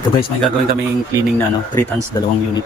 Ito guys, may gagawin kaming cleaning na ano, 3 tons, dalawang unit.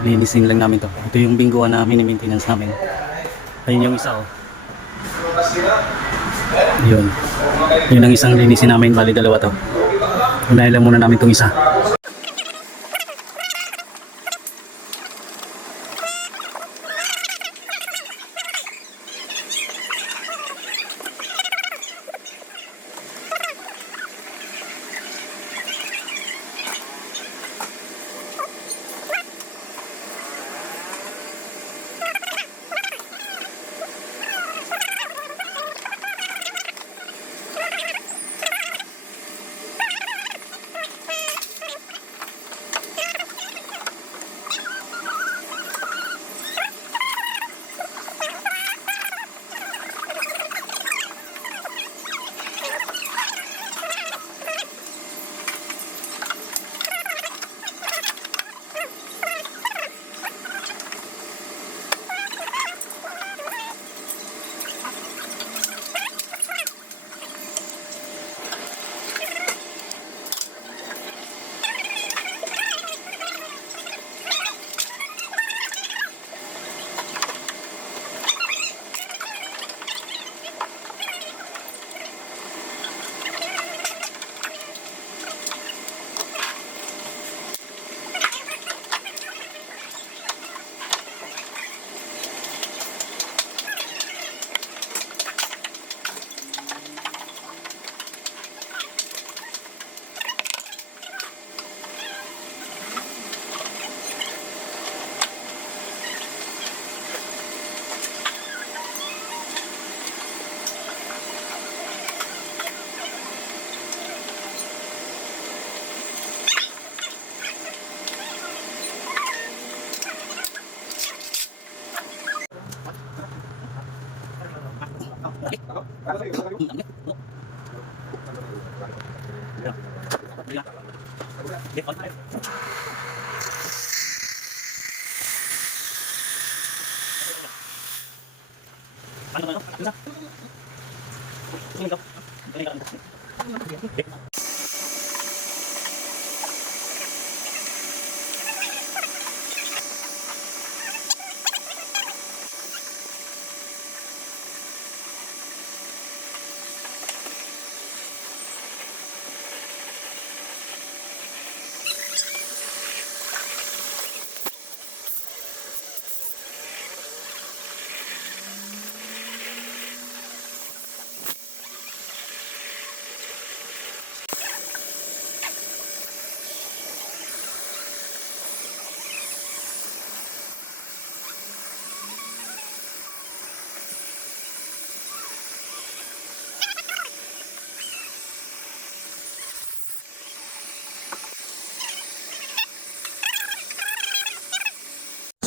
Linisin lang namin to. Ito yung bingguan na mini-maintenance namin. Ayun yung isa oh. Yun. Yun ang isang linisin namin, bali dalawa to. Unahin lang muna namin itong isa. So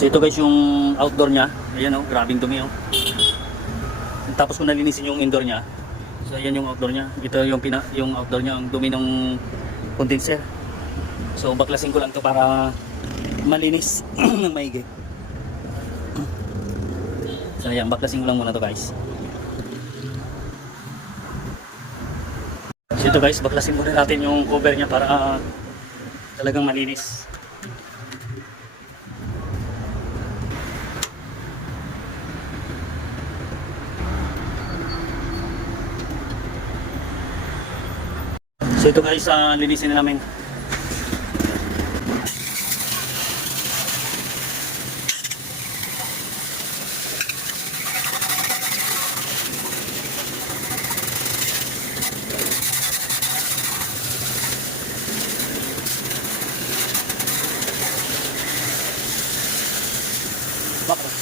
ito guys yung outdoor niya. Ayan oh, grabing dumi oh. Tapos ko nalinisin yung indoor niya. So ayan yung outdoor niya. Ito yung pina yung outdoor niya, ang dumi ng condenser. So baklasin ko lang to para malinis ng maigi. So ayan, baklasin ko lang muna to guys. So ito guys, baklasin muna natin yung cover niya para talagang malinis. So ito guys, uh, linisin na namin. Bakit?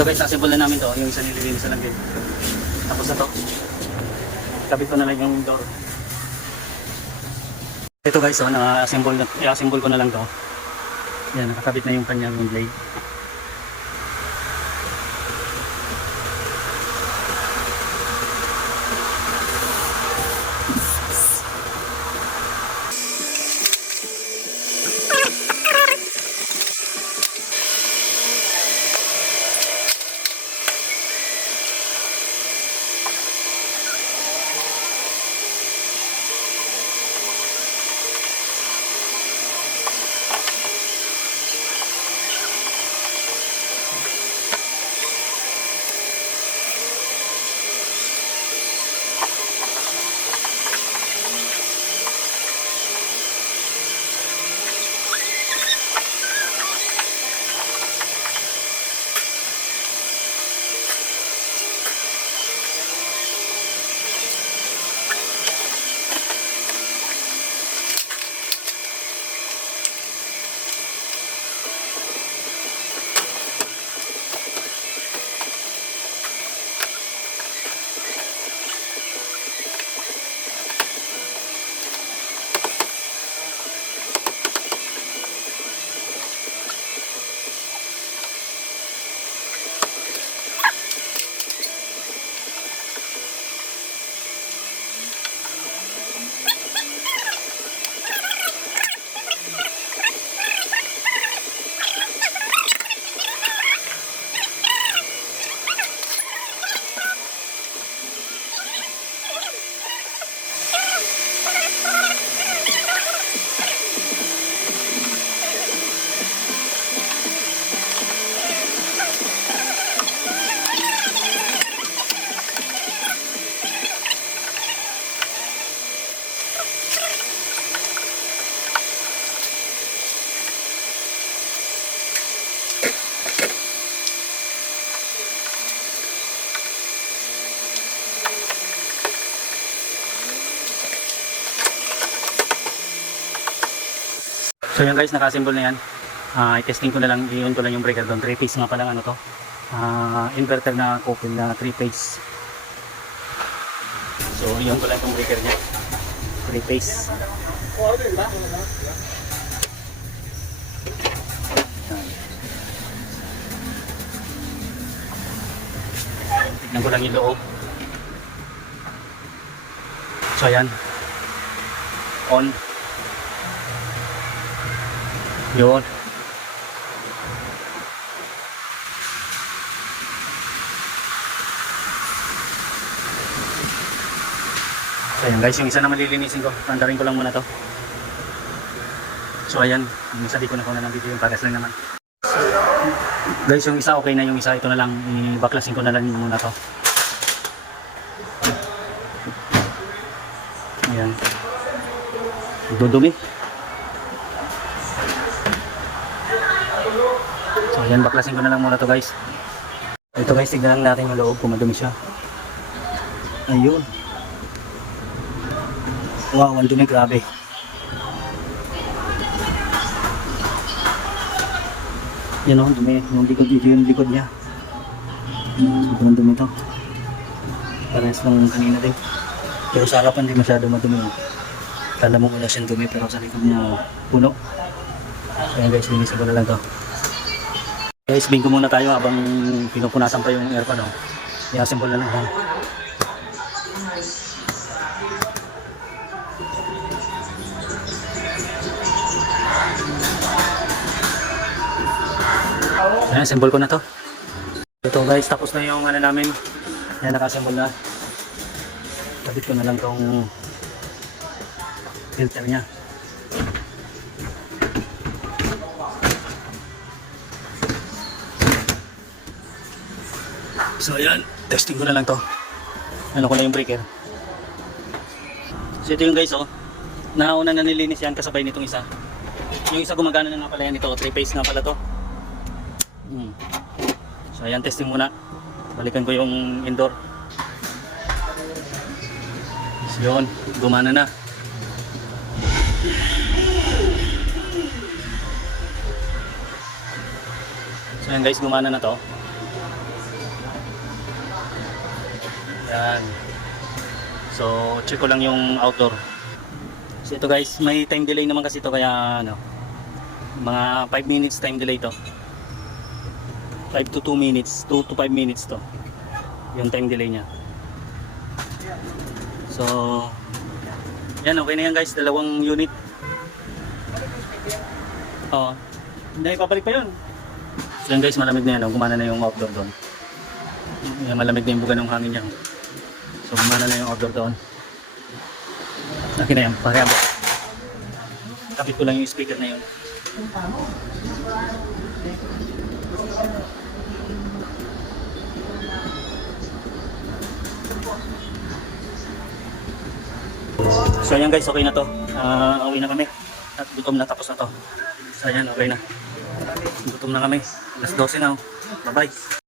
Ito guys, assemble na namin to. Yung isa nililinis na lang din. Tapos na to. Kabit ko na lang yung door. Ito guys, oh, na-assemble, na, i-assemble ko na lang to. Yan, nakakabit na yung kanyang blade. So yan guys, naka-assemble na yan. Ah, i-testing ko na lang, i-on ko lang yung breaker doon. 3 phase nga pala ano to. Ah, inverter na couple na 3 phase. So, i-on ko lang itong breaker niya. 3 phase. Tignan ko lang yung loob. So ayan. On. Yun. So ayan guys, yung isa na malilinisin ko. Tandarin ko lang muna to. So ayan, yung isa di ko na ko na ng video yung pares lang naman. Guys, yung isa okay na yung isa. Ito na lang, i-backlasin ko na lang muna to. Ayan. Dudumi. Ayan, baklasin ko na lang muna to guys. Ito guys, tignan lang natin yung loob kung madumi siya. Ayun. Wow, ang dumi, grabe. Yan o, dumi. Yung likod yung likod niya. Sobrang dumi to. Parehas lang kanina din. Pero sa harapan di masyado madumi. Kala mo wala siyang dumi pero sa likod niya puno. Kaya guys, linisin ko na lang to. Guys, bingo muna tayo habang pinupunasan pa yung aircon. Oh. I-assemble na lang. yan. Ayan, assemble ko na to. Ito guys, tapos na yung ano namin. Ayan, naka-assemble na. Kabit ko na lang tong filter niya. So ayan, testing ko na lang to. Ano ko na yung breaker. So ito yung guys oh. Nauna na nilinis yan kasabay nitong isa. Yung isa gumagana na nga pala yan ito. 3 phase nga pala to. Hmm. So ayan, testing muna. Balikan ko yung indoor. So yun, gumana na. So yan guys, gumana na to. Yan. So, check ko lang yung outdoor. So ito guys, may time delay naman kasi ito kaya ano, mga 5 minutes time delay to. 5 to 2 minutes, 2 to 5 minutes to. Yung time delay niya. So, yan okay na yan guys, dalawang unit. Oo. Hindi, papalik pa yun. So yan guys, malamig na yan. Gumana na yung outdoor doon. Malamig na yung buga ng hangin niya. So gumana na yung outdoor doon. Akin na pareha ba? Kapit ko lang yung speaker na yun. So ayan guys, okay na to. Ah, uwi na kami. At gutom na tapos na to. So ayan, okay na. Gutom na kami. Alas 12 na. oh. Bye-bye.